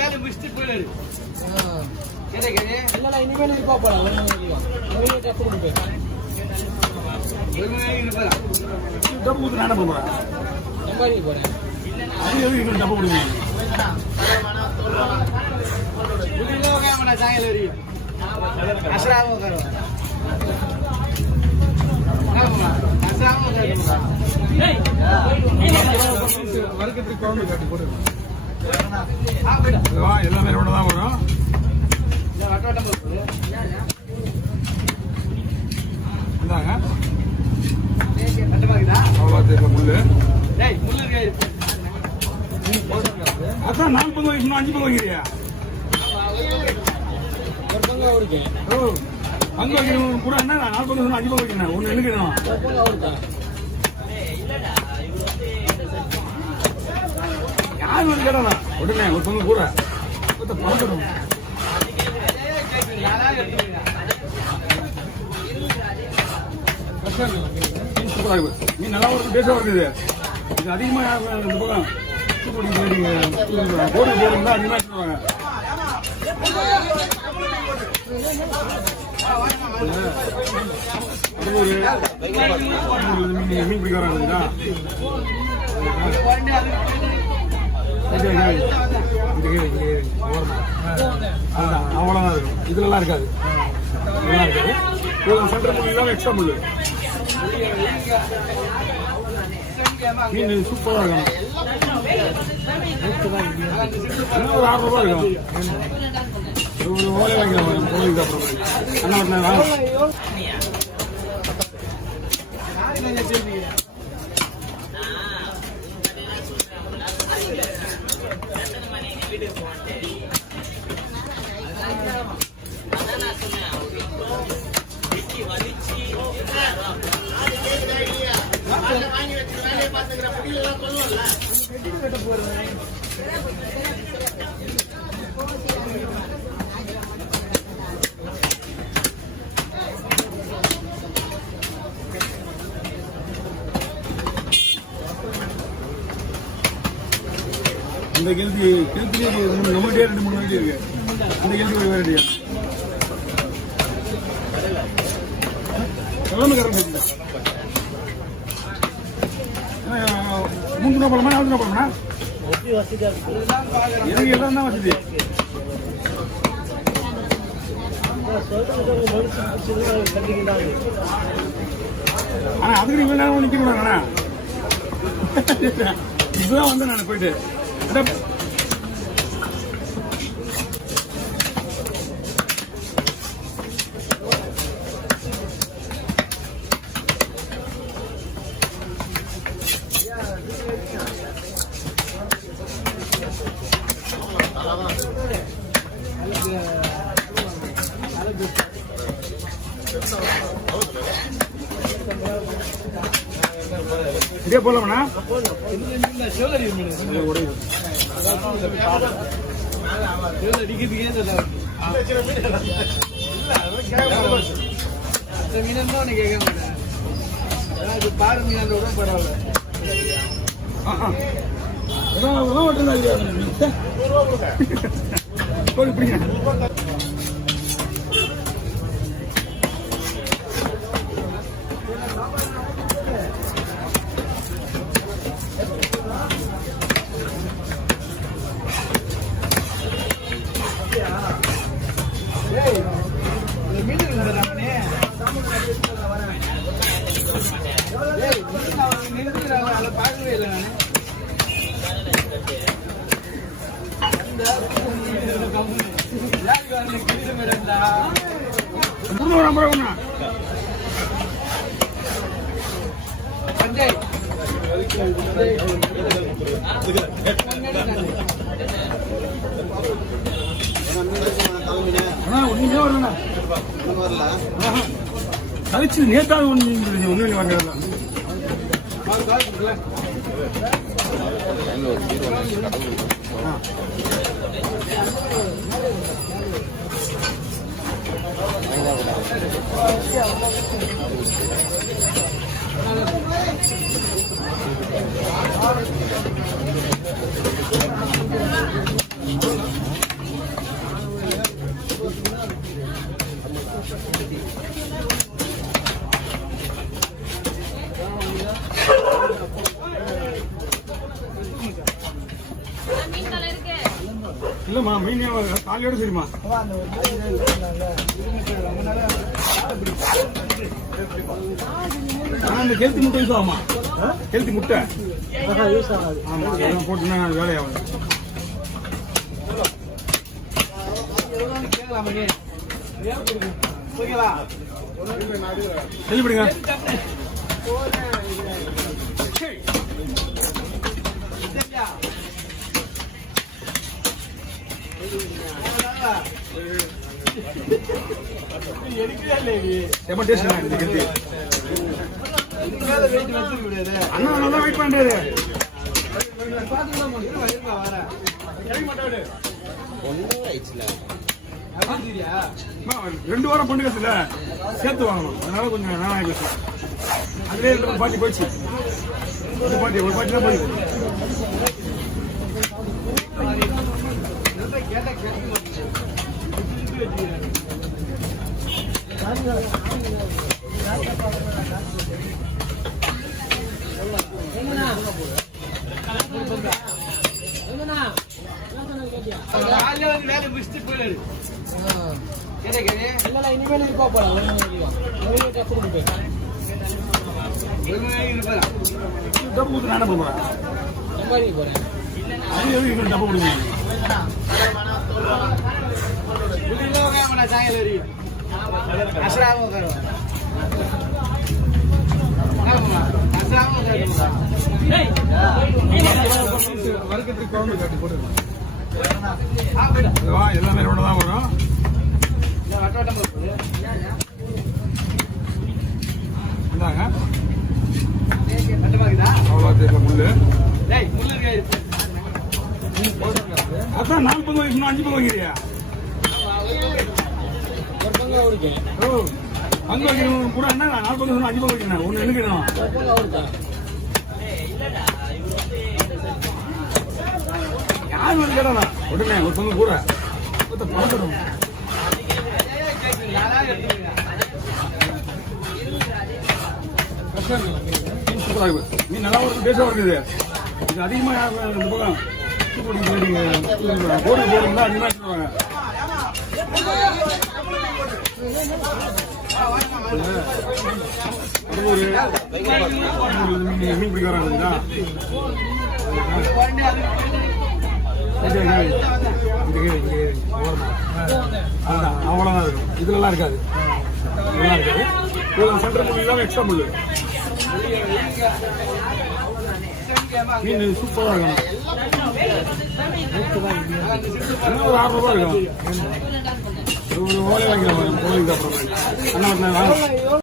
வேலை முடிச்சுட்டு போயிடாரு. இனிமேல் போறேன் டப்பு கொடுங்க எல்லாமே தான் வரும். இந்தாங்க முள்ளு அதான் 4 வயசு 5 பங்கு வைக்கிறியா? பங்கு வைக்கணும் கூட என்ன 4 பங்கு 5 பங்கு வைக்கணும். ஒண்ணு எழுக்கணும். யார் வந்து கேட்டா உடனே ஒரு பங்கு கூட பழக்கணும். மீன் நல்லா ஒரு டேஸ்டா இருக்குது. இது அதிகமா இந்த பக்கம் போடு போடுங்க அதிகமா எடுத்துருவாங்க. மீன் பிடிக்க வராங்க. அவ்வளவுதான் இருக்கும். இதுல இருக்காது. சென்டர் முள்ளு எக்ஸ்ட்ரா முள்ளு மீன் சூப்பரா இருக்கும். ஒரு 6 ரூபாய் இருக்கும். ஓலை வாங்கிக்கலாம் கோயிலுக்கு அப்புறம் அண்ணா இந்த கிழத்திலே நம்மகிட்டே 2-3 வண்டி இருக்கு. அந்த கிழத்தி போய் வேண்டிய எல்லாமே கரெக்ட். 3 ரூபா போடலாமா 4 ரூபா போடலாமா? எனக்கு எல்லாம் தான் வசதி. ஆனா அதுக்கு நீங்க நேரம் நிக்க கூடாதுண்ணா. இப்பதான் வந்து நான் போயிட்டு இதே போலாமண்ணா மீன் கேட்க மாட்டேன். பாரு மீன் கூட பரவாயில்ல. பார்க்கவே இல்லை கழிச்சு நேத்தாவது ஒண்ணு வாங்க இல்லம்மா மீன் காலையோட சரிம்மா. ஆனா இந்த கெளுத்தி முட்டை யூஸ் ஆகுமா? கெளுத்தி முட்டை யூஸ் ஆகாது. ஆமா அதெல்லாம் போட்டுனா வேலையாகும். செல்லிப்படுங்க. ரொம்ப டேஸ்ட் கெளுத்தி. அண்ணா நல்லா வெயிட் பண்றாரு. ரெண்டு வாரம் பொண்ணு கத்துல சேர்த்து வாங்கணும். அதனால கொஞ்சம் நேரம் ஆகிடுச்சு. அதுலேயே ஒரு பாட்டி போயிடுச்சு. ஒரு பாட்டி தான் போயிடுச்சு. இனிமேல் இருப்பா போறேன். டப்பு நானே போறேன். அது எதுக்கு டப்பு கொடுங்க? எல்லாமே தான் வரும். இந்தாங்க அவ்வளோ தெரியல முள்ளு. அதான் 40 வயசு 5 பங்கு வைக்கிறியா? பங்கு வைக்கணும் கூட என்ன 40 வயசு 5 பங்கு வைக்கணும். ஒன்று எழுக்கணும். யார் வந்து கேட்டானா உடனே ஒரு பங்கு கூட பணம். மீன் நல்லா ஒரு டேஸ்டா இருக்குது. இது அதிகமா இந்த பக்கம் போடு போடுங்களா அதிகமா எடுத்துருவாங்க. மீன் பிடிக்க வராங்க. அவ்வளவுதான் இருக்கும். இதுலாம் இருக்காது. இதெல்லாம் இருக்காது. சென்டர் முள்ளு இல்லாம எக்ஸ்ட்ரா முள்ளு. மீன் சூப்பரா இருக்கும். ஒரு 6 ரூபாய் இருக்கும். ஒரு ஓலை வாங்கிக்கலாம். அண்ணா